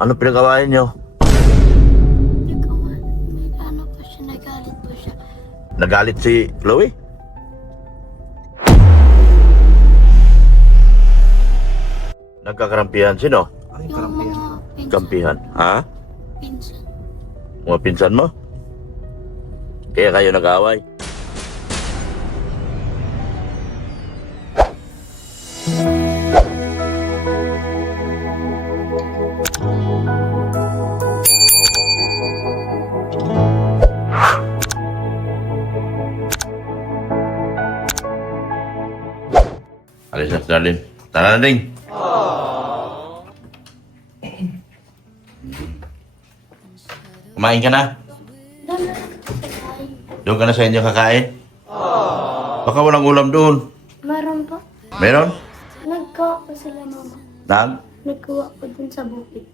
Ano pinagawain nyo? Nagawa. Ano po siya, nagalit po siya. Nagalit si Chloe? Nagkakarampihan sino? Yung mga pinsan. Kampihan. Ha? Pinsan. Mga pinsan mo? Kaya kayo nag-away? Alis na si Darlene. Tara na, Ding. Kumain ka na? Dala. Doon ka na sa inyo kakain? Baka walang ulam doon. Meron po. Meron? Nagkuha po sila mama. Nagkuha po dun sa bukid.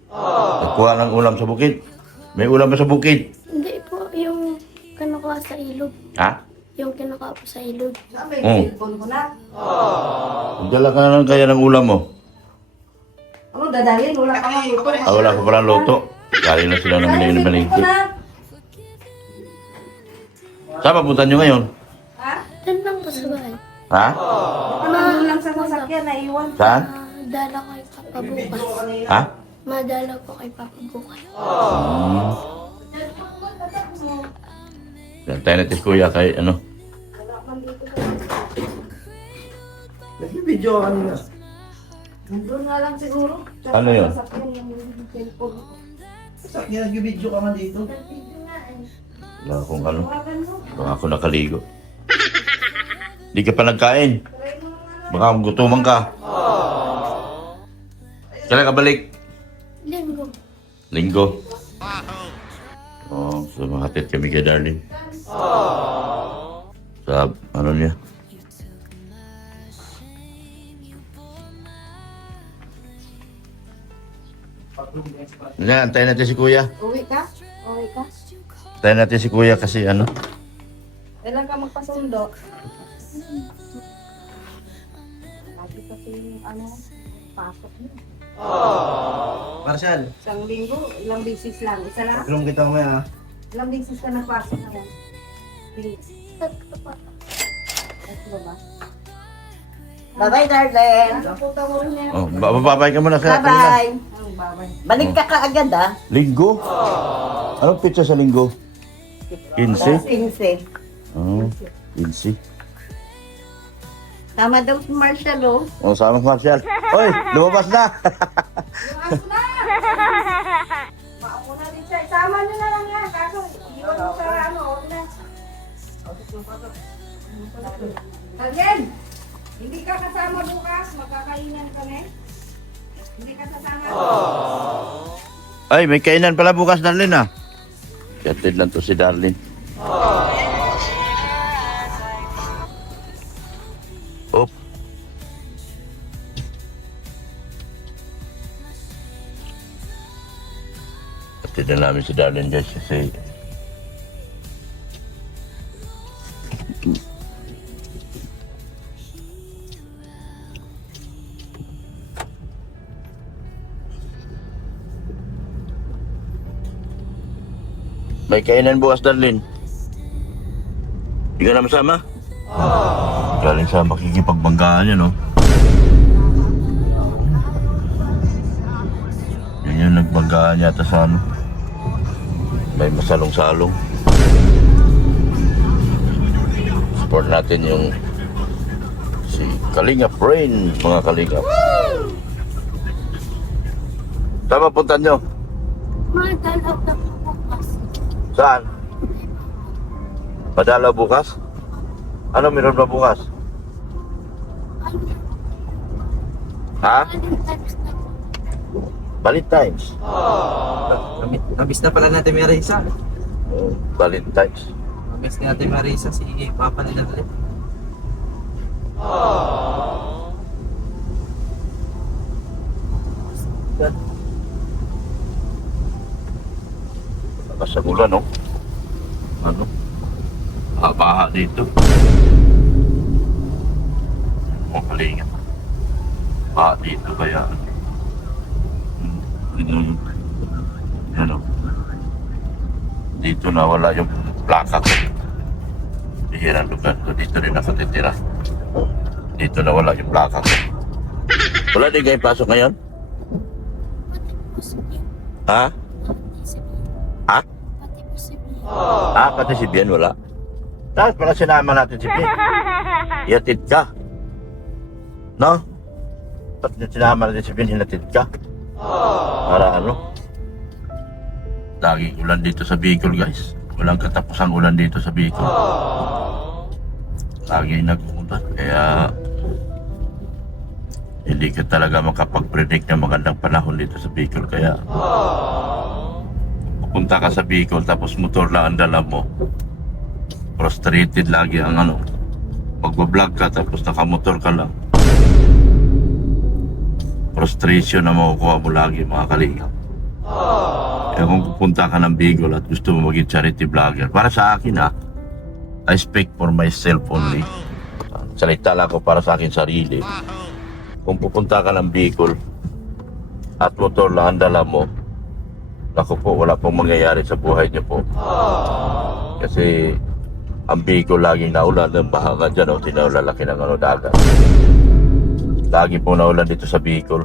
Nagkuha ng ulam sa bukid. May ulam ba sa bukid? Hindi po yung kinukuha sa ilog. Ha? Yung kinukuha po sa ilog. Dala ka na lang kaya ng ulam mo. Ano dadalhin? Wala ka nga luto. Wala ko palang luto. Kali na sila ng malingki. Saan papunta nyo ngayon? Doon lang po sa bahay. Ha? Ano lang sa sasakyan na iwan. Saan? Madala kay Papa bukas. Ha? Madala po kay Papa bukas. Yan, tayo natin kuya kay ano. Nag-video ka kanina. Nandun nga lang siguro. Ano yun? Sasakyan yung cellphone. Sa akin, nag-video ka man dito. Wala akong ano. Baka ako nakaligo. Hindi ka pa nagkain. Baka gutuman ka. Kailan ka balik? Linggo. Linggo. Oh, so mahatid kami kay Darlene. Sa ano niya? Yan, antayin natin si Kuya. Uwi ka? Uwi ka? Antayin natin si Kuya kasi ano. Kailan ka magpasundo? Lagi kasi yung ano, pasok mo. Marshall, Isang linggo, ilang bisis lang. Isa lang? pagkulong kita mamaya ha. Ilang bisis ka nagpasok na yan? Tatlo ba? Bye-bye, darling. Napunta mo rin yan. Oh, bababay ka muna sa Bye-bye. Ang babay. Balik ka kaagad, ah. Linggo? Anong pizza sa linggo? 15? 15. Oh, 15. Tama daw si Marshall, oh. Oh, sama si Marshall. Hoy, lumabas na. Mauna din siya. Isama nyo na lang yan. Kaso, iwan mo sa ano, huwag na. Again, hindi ka kasama bukas. Magkakainan kami. Hindi ka kasama. Ay, may kainan pala bukas, Darlene, ah. Katid lang to si Darlene. Op. Katid na namin si Darlene, guys, kasi may kainan bukas, Darlene. Hindi ka na masama? Galing sa makikipagbanggaan yan, no? Yun yung nagbanggaan yata sa ano. May masalong-salong. Support natin yung si Kalingap Rain, mga Kalingap. Saan mapunta nyo? Madala na po bukas. Saan? Padala bukas? Ano meron ba bukas? Ha? Valentine's. Nabis na pala natin Marisa. Oh, Valentine's. Nabis na natin Marisa si Papa nila ulit. Lakas sa ulan, no? Ano? Baha dito. Oh, kalinga. Baha dito kaya. Yan o. Dito na wala yung plaka ko. Bihirang lugar ko. Dito rin ako titira. Dito na wala yung plaka ko. Wala din kayo pasok ngayon? Ha? Ha? Pati po si Bia. Ah, pati si Bien wala. Tapos pala sinama natin si Bien. Ihatid ka. No? Pati sinama natin si Bien, hinatid ka. Para ano? Laging ulan dito sa Bicol, guys. Walang katapusang ulan dito sa Bicol. Lagi nag-uulan. Kaya hindi ka talaga makapag-predict ng magandang panahon dito sa Bicol. Kaya pupunta ka sa Bicol tapos motor lang ang dala mo. Frustrated lagi ang ano. Magbablog ka tapos nakamotor ka lang. Frustration na makukuha mo lagi, mga kalingap. Kaya kung pupunta ka ng Bicol at gusto mo maging charity vlogger, para sa akin I speak for myself only. Salita lang ko para sa akin sarili. Kung pupunta ka ng Bicol at motor lang ang dala mo, naku po, wala pong mangyayari sa buhay niyo po. Kasi ang Bicol laging naulan ng baha dyan o tinalalaki ng dagat. Lagi pong naulan dito sa Bicol.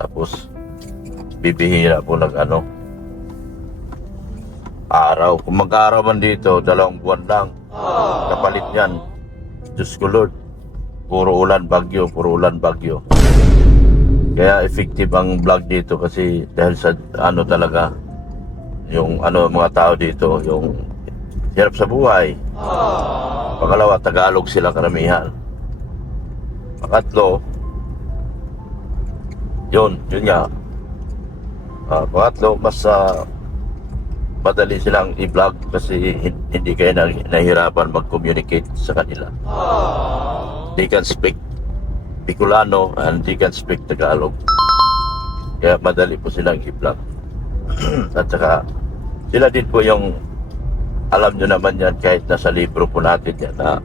Tapos bibihira po ng araw. Kung mag-araw man dito, 2 buwan lang. Kapalit yan. Diyos ko Lord. Puro ulan, bagyo, puro ulan, bagyo. Kaya effective ang vlog dito kasi dahil sa talaga yung mga tao dito, yung hirap sa buhay. Pangalawa, Tagalog sila karamihan. Pangatlo, yun nga. Pangatlo, mas madali silang i-vlog kasi hindi kayo nahihirapan mag-communicate sa kanila. They can speak Bicolano and they can speak Tagalog. Kaya madali po silang i-vlog. At saka sila din po yung alam nyo naman yan kahit nasa libro po natin yan na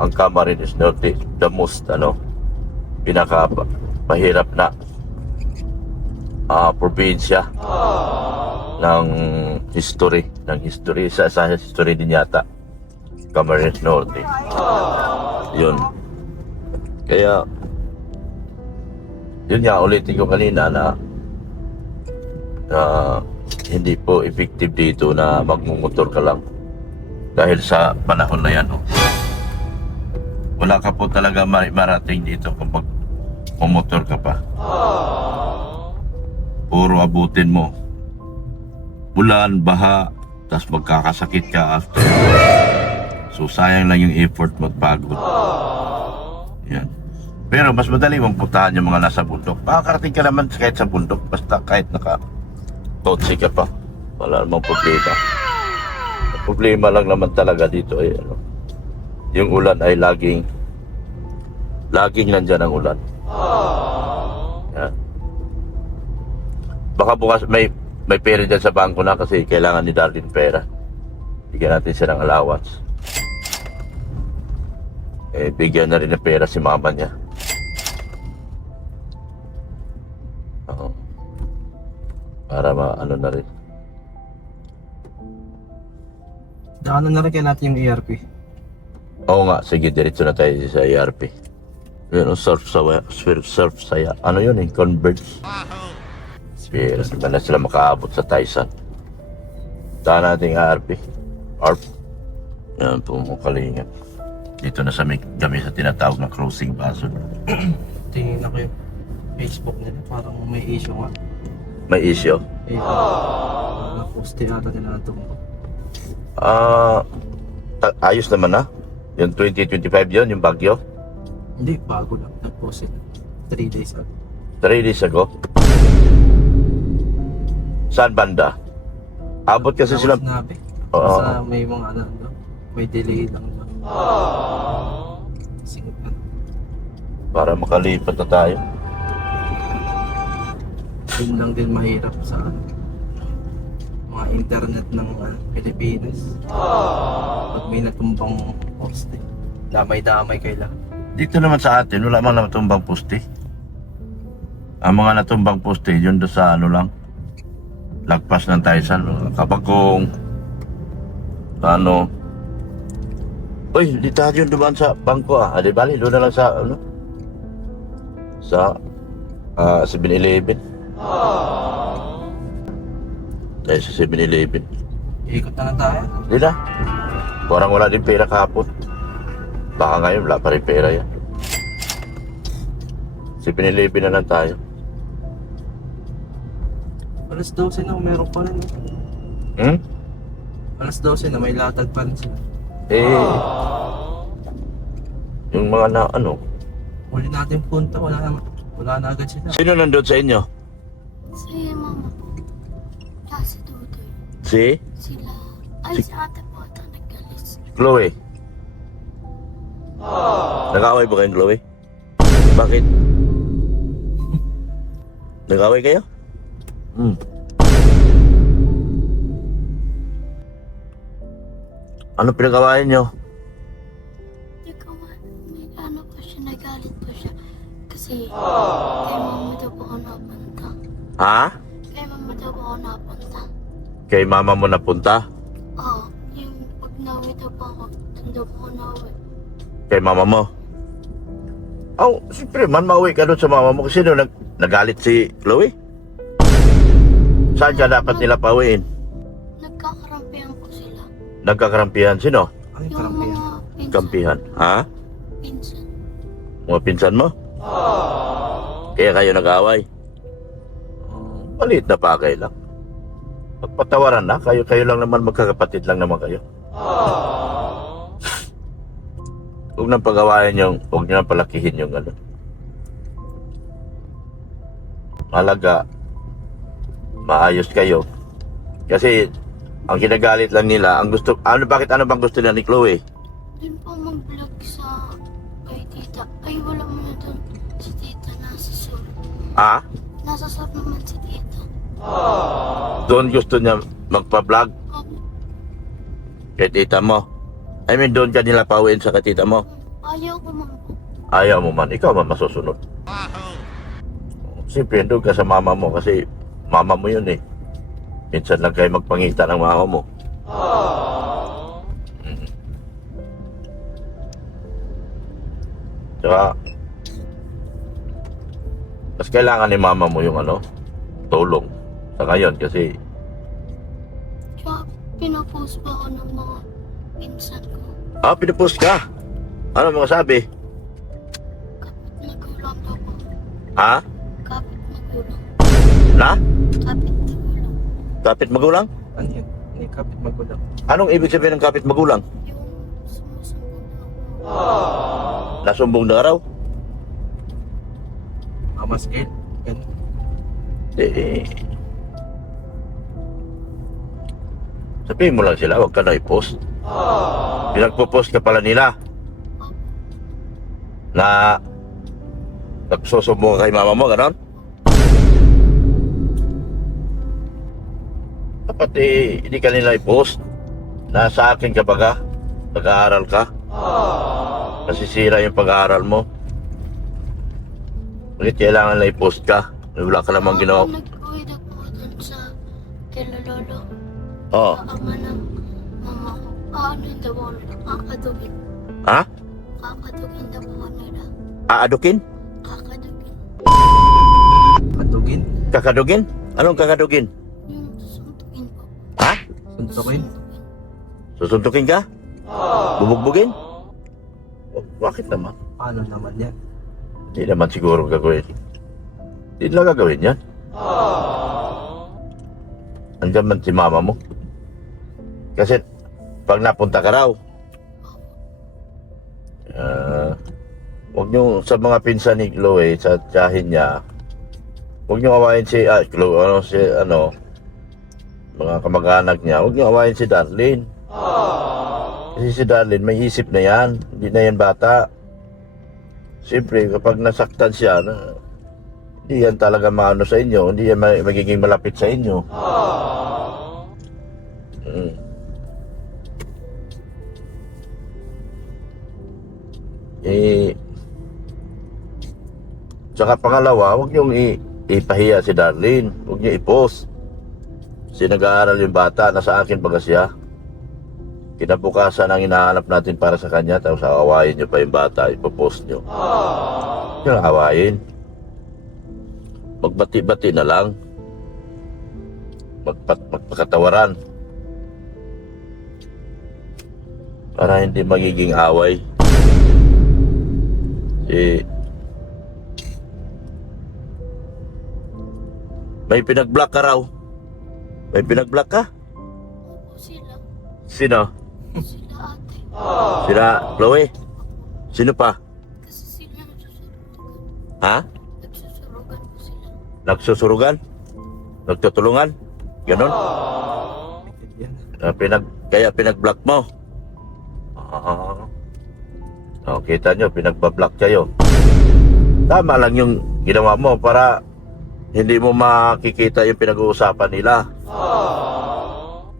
ang Camarines Norte the most pinaka-pahirap na probinsya ng history sa history din yata Camarines Norte. Yun. Kaya yun nga, ulitin ko kanina na hindi po effective dito na magmumotor ka lang dahil sa panahon na yan. Wala ka po talaga marating dito kung magmumotor ka pa. Puro abutin mo ulan, baha, tapos magkakasakit ka after. So sayang lang yung effort magpagod. Yan. Pero mas madali mong puntahan yung mga nasa bundok. Makakarating ka naman kahit sa bundok, basta kahit naka-totsi ka pa. Wala namang problema. Ang problema lang naman talaga dito ay yung ulan ay laging nandyan ang ulan. Yan. Baka bukas may pera dyan sa bangko na kasi kailangan ni Darlene pera. Bigyan natin siya ng allowance. Bigyan na rin ng pera si mama niya. Para na rin. Daanan na rin kaya natin yung ERP. Oo nga, sige, diretso na tayo sa ERP. Yun, surf saya. Ano yun Converge. Pero di na sila makaabot sa Tyson. Daan natin ERP. ARP. Yan po mo kalingan. Dito na sa kami sa tinatawag na crossing baso. Tingin ako yung Facebook nila. Parang may issue nga. May issue? Naposte ata nila na tumbo. Ayos naman na. Yung 2025 yun, yung bagyo. Hindi, bago lang. Nagpost 3 days ago. 3 days ago. Saan banda? Abot kasi sila. Nabi. Oo. Basta may mga may delay lang. Singit na. Para makalipat na tayo. Yun lang din mahirap sa mga internet ng Pilipinas. Pag may natumbang poste, damay-damay kayo lang. Dito naman sa atin, wala mang natumbang poste. Ang mga natumbang poste, yun doon sa lang. lagpas ng tayo sa Kapagkong, ano. Uy, di tayo yun dumaan sa bangko di bali, doon na lang sa, sa 7-Eleven. Tayo sa 7-Eleven. Ikot na tayo. Di na. Parang wala din pera kahapon. Baka ngayon wala pa rin pera yan. 7-Eleven na lang tayo. Alas 12 na, meron pa rin. Alas 12 na, may latag pa rin sila. Yung mga na ano. Huli natin punta, wala na agad sila. Sino nandun sa inyo? Si mama po. Tsaka si Tutoy. Si Sila. Ay, si ate po ata nag-alis. Chloe. Nag-away ba kayong Chloe? Bakit? Nag-away kayo? Ano pinag-awayan nyo? Hindi ko may ano po siya, nagalit po siya. Kasi kay mama daw po ako napunta. Ha? Kay mama daw po ako napunta. Kay mama mo napunta? Oo, yung pag nawi daw po ako, doon daw po ako nawi. Kay mama mo? Oh, siyempre man mauwi ka doon sa mama mo kasi doon nagalit si Chloe. Saan ka dapat nila pauwiin? Nagkakarampihan po sila. Nagkakarampihan sino? Ano yung Yung karampihan? mga pinsan. Kampihan. Ha? Pinsan. Mga pinsan mo? Kaya kayo nag-away? Maliit na bagay lang. Pagpatawaran na, kayo lang naman, magkakapatid lang naman kayo. Huwag nang pag-awayan yung, huwag nyo nang palakihin yung ano. Malaga, maayos kayo. Kasi, ang kinagalit lang nila, ang gusto, bakit ano bang gusto nila ni Chloe? Doon po mag-vlog sa kay tita. Ay, wala mo na doon. Si tita nasa sur. Ah? Nasa sur naman si tita. Doon gusto niya magpa-vlog Opo. kay tita mo. I mean, doon ka nila pauwiin sa kay tita mo. Ayaw ko man po. Ayaw mo man, ikaw man masusunod. Siyempre, doon ka sa mama mo kasi mama mo yun eh. Minsan lang kayo magpangita ng mama mo. Tsaka, mas kailangan ni mama mo yung ano, tulong. Sa ngayon kasi, Tsaka pinapost pa ako ng mga pinsan ko. pinupost ka. Ano mga sabi? Kapit magulang daw po. Ha? Kapit magulang. Na? Kapit magulang. Kapit magulang? Ano yun? Ano yung kapit magulang? Anong ibig sabihin ng kapit magulang? Yung sumusumbong daw po. Nasumbong na araw? Amaskil. Ganun. Eh, sabihin mo lang sila, huwag ka na i-post. Pinagpo-post ka pala nila na nagsusumbong ka kay mama mo, ganon? Dapat hindi ka nila i-post. Nasa akin ka baga, nag-aaral ka. Nasisira yung pag-aaral mo. Ulit kailangan na i-post ka. Wala ka namang ginawa. Nag-uwi na po dun sa kila lolo. Oo. Ama ng mama ko. Ano yung daw nila? Kakadugin. Ha? Kakadugin daw po nila. Aadukin? Kakadugin. Katugin. Kakadugin? Anong kakadugin? Yung susuntukin po. Ha? Suntukin. Susuntukin ka? Bubugbugin? Bakit naman? Paano naman yan? Hindi naman siguro gagawin. Hindi nila gagawin yan. Andiyan man si mama mo. Kasi pag napunta ka raw, huwag nyo sa mga pinsan ni Chloe, sa tiyahin niya, huwag nyo awayin si, mga kamag-anak niya, huwag nyo awayin si Darlene. Kasi si Darlene, may isip na yan. Hindi na yan bata. Siyempre, kapag nasaktan siya, hindi yan talaga maano sa inyo. Hindi yan magiging malapit sa inyo. Tsaka pangalawa, huwag niyong ipahiya si Darlene. Huwag niyo i-post. Kasi nag-aaral yung bata, nasa akin baga siya. Kinabukasan ang hinahanap natin para sa kanya, tapos awayin nyo pa yung bata, ipopost nyo. Yung awayin. Magbati-bati na lang. Magpakatawaran. Para hindi magiging away. May pinag-block ka raw. May pinag-block ka? Opo sila. Sino? Sila ate. Sila, Chloe? Sino pa? Kasi sila nagsusurugan. Ha? Nagsusurugan po sila. Nagsusurugan? Nagtutulungan? Ganon? Yan. Kaya pinag-block mo? Kita nyo, pinagpa-block kayo. Tama lang yung ginawa mo para hindi mo makikita yung pinag-uusapan nila.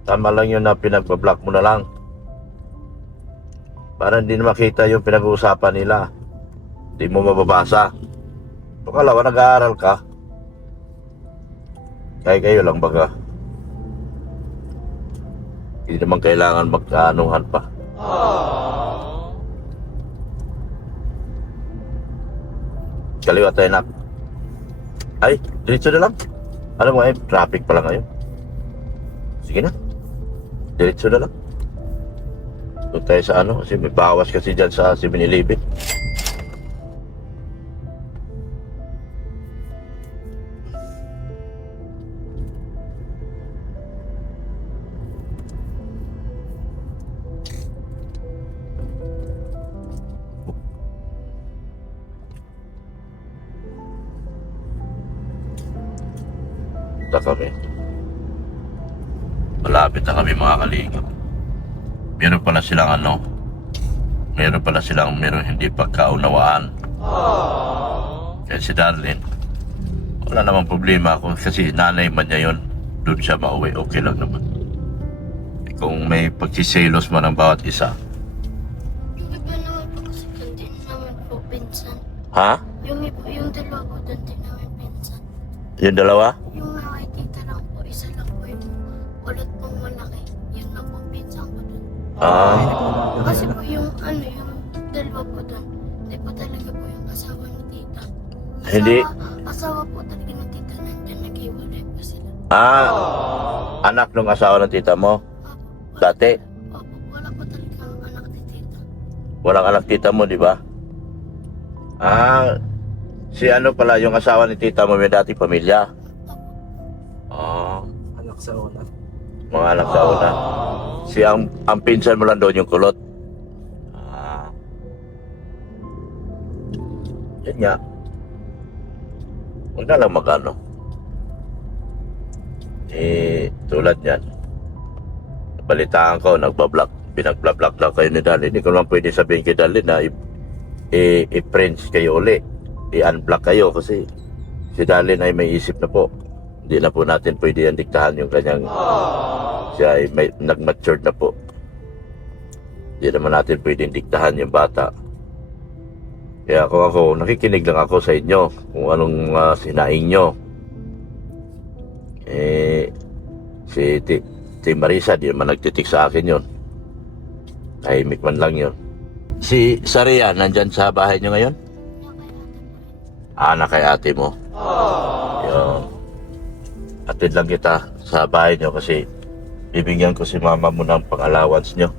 Tama lang yun na pinagpa-block mo na lang. Para hindi na makita yung pinag-uusapan nila. Hindi mo mababasa. Pagkalawa, nag-aaral ka. Kaya kayo lang baga. Hindi naman kailangan magkaanuhan pa. Kaliwa tayo, nak. Ay, diretso na lang. Alam mo, traffic pala ngayon. Sige na. Diretso na lang. Doon tayo sa ano, kasi may bawas kasi dyan sa 7-Eleven. Punta kami. Malapit na kami mga kalingap. Meron pala silang hindi pagkaunawaan. Kaya si Darlene, wala namang problema ako kasi nanay man niya yun. Doon siya mauwi, okay lang naman. Kung may pagsiselos man ang bawat isa. Yung iba naman po kasi doon din naman po pinsan. Ha? Yung dalawa po doon din namin pinsan. Yung dalawa? Yung nakikita lang po, isa lang po yung ulot pong malaki. Yun lang po pinsan ko doon. Kasi po yung dalawa po doon, hindi po talaga po yung asawa ni tita. Hindi? Asawa po talaga ni tita, nandyan nag-iwalay po sila. Anak ng asawa ng tita mo? Opo, Dati? opo, wala po talaga ang anak ni tita. Walang anak tita mo, di ba? Si ano pala, yung asawa ni tita mo may dating pamilya? Anak sa una. Mga anak sa una. Ang pinsan mo lang doon yung kulot. Yan nga. Huwag na lang magano. Tulad yan. Balitaan ko, pinag-block lang kayo ni Darlene. Hindi ko naman pwede sabihin kay Darlene na i-friends kayo uli. I-unblock kayo kasi si Darlene ay may isip na po. Hindi na po natin pwede yan diktahan yung kanyang siya ay nag-matured na po. Hindi naman natin pwede diktahan yung bata. Kaya kung ako, nakikinig lang ako sa inyo kung anong sinaing nyo. Si Marisa, di naman nagtitik sa akin yun. Tahimik man lang yun. Si Saria, nandyan sa bahay nyo ngayon? Na kay ate mo. Yun. Atid lang kita sa bahay nyo kasi bibigyan ko si mama mo ng pang-allowance nyo.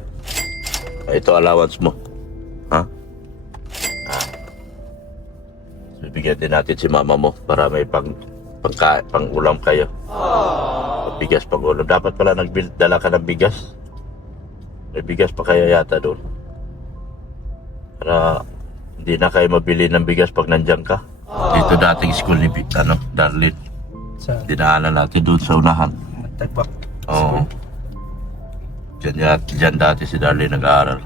Ito allowance mo. Ha? Bibigyan din natin si mama mo para may pang-ulam kayo. Bigas pang-ulam. Dapat pala dala ka ng bigas. May bigas pa kaya yata doon. Para hindi na kayo mabili ng bigas pag nandyan ka. Dito dating school ni Darlene. Sa Dinaanan natin doon sa unahan. Tagpak. Oo. Diyan dati si Darlene nag-aaral.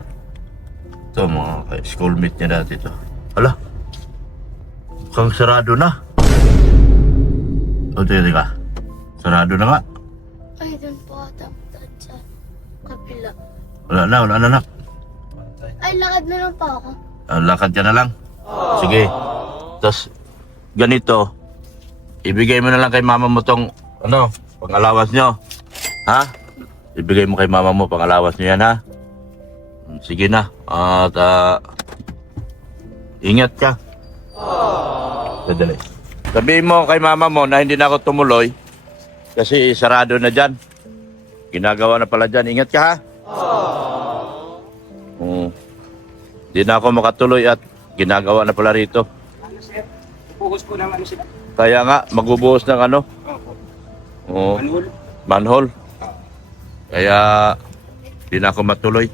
Ito mga schoolmate niya dati ito. Hala. Mukhang sarado na. O, teka. Sarado na nga. Ay, doon po ata doon sa kabila. Wala na. Ay, lakad na lang pa ako. Lakad ka na lang. Sige. Tapos, ganito. Ibigay mo na lang kay mama mo tong, pang-allowance nyo. Ha? Ibigay mo kay mama mo, pangalawas niyo yan, ha? Sige na. At, ingat ka. Sadali. Sabihin mo kay mama mo na hindi na ako tumuloy kasi sarado na dyan. Ginagawa na pala dyan. Ingat ka, ha? Hindi na ako makatuloy at ginagawa na pala rito. Ano sir? Focus po naman sila. Kaya nga, magbubuhos ng ano? Opo. Oo, Manhole. manhole. Kaya, hindi na ako matuloy.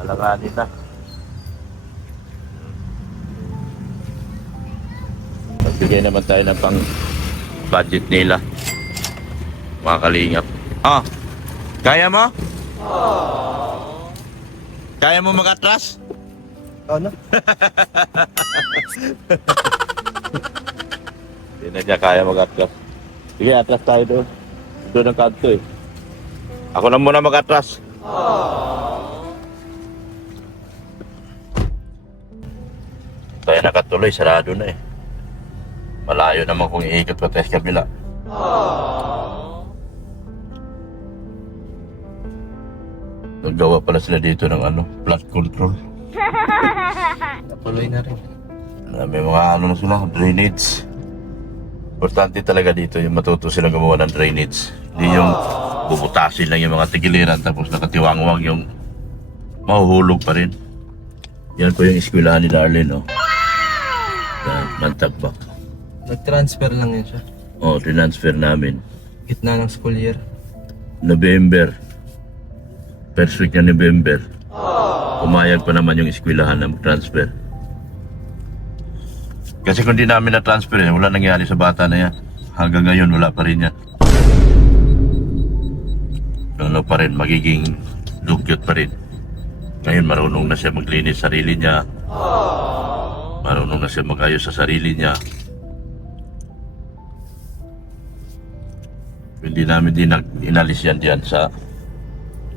Alanganin na. Magbigay naman tayo ng pang budget nila. Mga kalingap. Ah, kaya mo? Kaya mo mag-atras? Ano? Hindi na niya kaya mag-atras. Sige, atras tayo doon. Doon ang kanto eh. Ako na muna mag-atras. Kaya nakatuloy, sarado na eh. Malayo naman kung iikot pa tayo sa kabila. Naggawa pala sila dito ng ano, flood control. Natuloy na rin. May mga ano na sila, drainage. Importante talaga dito yung matuto silang gumawa ng drainage. Hindi yung bubutasin lang yung mga tigiliran tapos nakatiwangwang yung mahuhulog pa rin. Yan po yung eskwelahan ni Darlene, oh. Yan, Mantagbak. Nag-transfer lang yun siya. Oh, transfer namin. Gitna ng school year. November. First week ng November. Umayag pa naman yung eskwelahan na mag-transfer. Kasi kung di namin na-transfer yan, wala nangyari sa bata na yan. Hanggang ngayon, wala pa rin yan. Ano pa rin, magiging dugyot pa rin. Ngayon, marunong na siya maglinis sarili niya. Marunong na siya mag-ayos sa sarili niya. Hindi namin inalis yan dyan sa...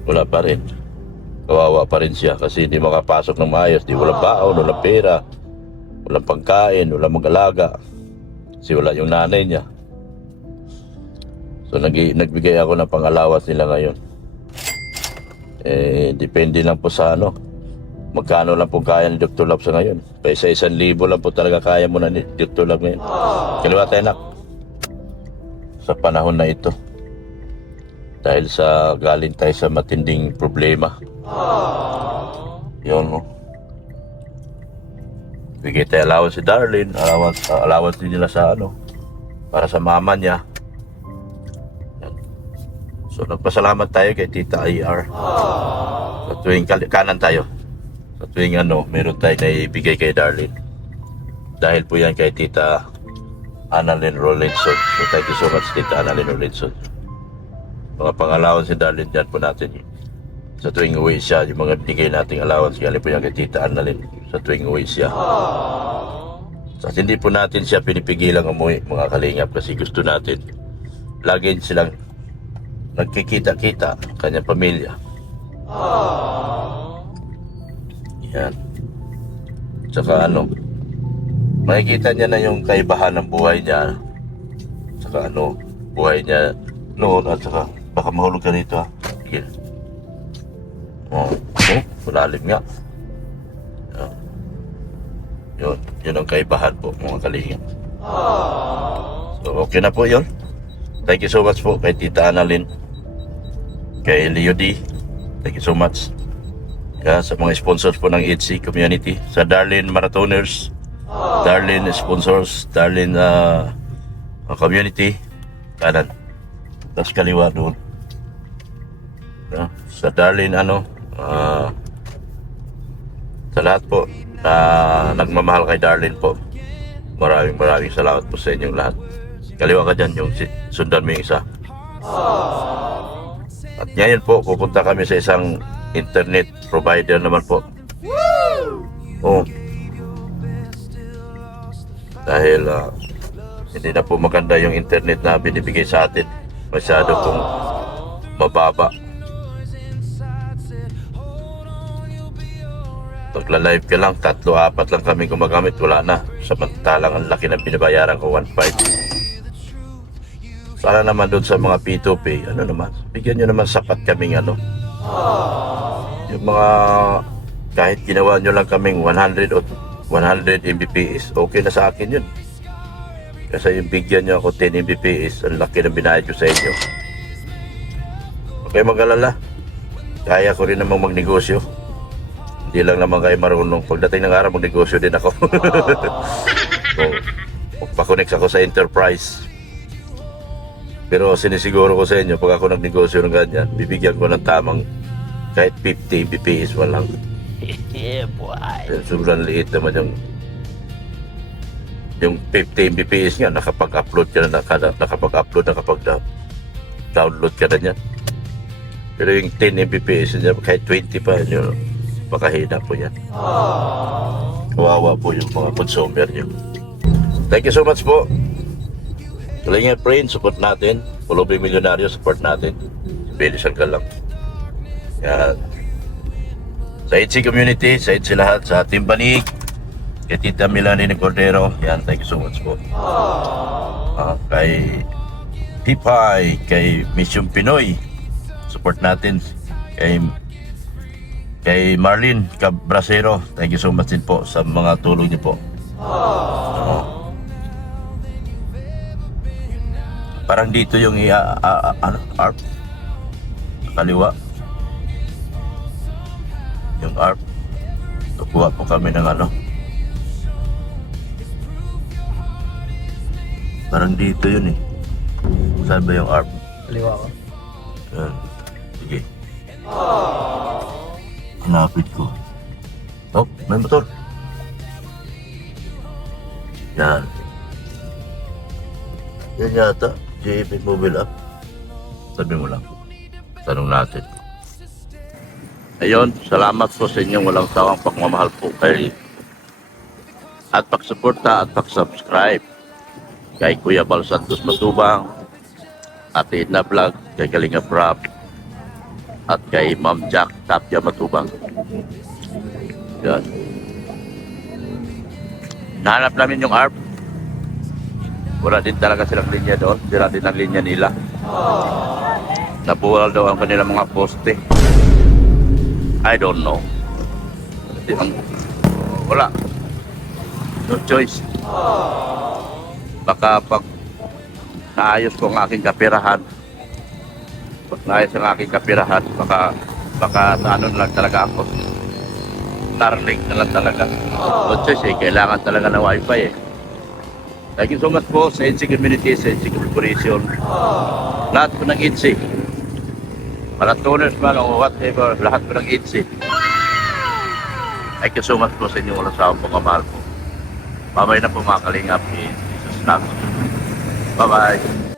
Wala pa rin. Kawawa pa rin siya kasi hindi makapasok ng maayos. Di walang baon, walang pera. Walang pagkain, walang mag-alaga. Kasi wala yung nanay niya. So nagbigay ako ng pangalawas nila ngayon. Depende lang po sa ano. Magkano lang po kaya ni Dr. Love sa ngayon. Kaysa 1,000 lang po talaga kaya mo na ni Dr. Love ngayon. Kaliwa tayo nak. Sa panahon na ito. Dahil sa galing tayo sa matinding problema. Yun, no? Bigay tayo allowance si Darlene, allowance din nila sa ano, para sa mama niya. Yan. So nagpasalamat tayo kay Tita IR. Sa tuwing kanan tayo. Sa tuwing ano, meron tayo na ibigay kay Darlene. Dahil po yan kay Tita Annalyn Rolinson. So thank you so much Tita Annalyn Rolinson. Mga pang-allowance si Darlene dyan po natin. Sa tuwing uwi siya, yung mga bigay nating allowance galing po yan kay Tita Annalyn. Sa tuwing uwi siya. So, hindi po natin siya pinipigilang umuwi mga kalingap kasi gusto natin lagi silang nagkikita-kita kanyang pamilya. Yan. Tsaka ano, makikita niya na yung kaibahan ng buhay niya. Tsaka ano, buhay niya noon at saka baka mahulog ka rito ha. Sige. Malalim nga. Yun ang kaibahan po mga kalingap. So okay na po yun. Thank you so much po kay Tita Annalyn, kay Leo D. Thank you so much. Sa mga sponsors po ng HC Community, sa Darlene Marathoners, Darlene Sponsors, Darlene Community, kanan. Tapos kaliwa doon. Sa Darlene sa lahat po na nagmamahal kay Darlene po, maraming salamat po sa inyong lahat. Kaliwa ka dyan, yung sundan mo yung isa. At ngayon po, pupunta kami sa isang internet provider naman po. Dahil hindi na po maganda yung internet na binibigay sa atin. Masyado pong mababa. Pagla-live ka lang, 3-4 lang kami gumagamit, wala na. Samantalang ang laki na binabayaran ko, 1.5. Para naman doon sa mga P2P, ano naman, bigyan nyo naman sapat kaming ano. Yung mga, kahit ginawa nyo lang kaming 100 o 100 Mbps, okay na sa akin yun. Kasi yung bigyan nyo ako 10 Mbps, ang laki ng binayad ko sa inyo. Okay, mag-alala. Kaya ko rin namang magnegosyo. Hindi lang naman kayo marunong. Pagdating ng araw, magnegosyo din ako. So, magpakonect ako sa enterprise. Pero sinisiguro ko sa inyo, pag ako nagnegosyo ng ganyan, bibigyan ko ng tamang kahit 50 Mbps walang. Yeah, boy. Sobrang liit naman yung 50 Mbps nga, nakapag-upload ka na, nakapag-download ka na niyan. Pero yung 10 Mbps niya, kahit 20 pa, yun, makahina po yan. Kawawa po yung mga consumer niyo. Thank you so much po. Kalinga friend, support natin. Pulubi Milyonaryo, support natin. Bilisan ka lang. Yan. Sa ITSI community, sa ITSI lahat, sa Team Banig, kay Tita Melanie de Cordero, yan, thank you so much po. Kay Tipay, kay Mission Pinoy, support natin. Kay Marlene Cabrasero, thank you so much din po sa mga tulong niyo po. Parang dito yung ARP kaliwa yung ARP. Kukuha po kami ng ano, parang dito yun eh. Saan ba yung ARP? Kaliwa ko. Yan. Sige, hanapit ko. Oh, may motor. Yan. Yan yata, JB Mobile App. Sabi mo lang. Tanong natin. Ayun, salamat po sa inyong walang sawang pagmamahal po kay at pagsuporta at pag-subscribe kay Kuya Bal Santos Matubang, Ate Edna Vlog, kay Kalinga Prab, at kay Ma'am Jack Tapia Matubang. Yan. Nahanap namin yung ARP. Wala din talaga silang linya doon. Sila din ang linya nila. Nabuwal daw ang kanilang mga poste. I don't know. Wala. No choice. Baka pag naayos ko ang aking kapirahan, baka ano na lang talaga ako. Starlink na lang talaga. No choice eh. Kailangan talaga ng wifi eh. Thank you so much po sa ITSI community, sa ITSI corporation. Lahat po ng ITSI. Marathoners man o whatever, lahat po ng ITSI. Thank you so much po sa inyong walang sawang pagmamahal po. Babay na po mga kalingap. Jesus loves you. Bye-bye.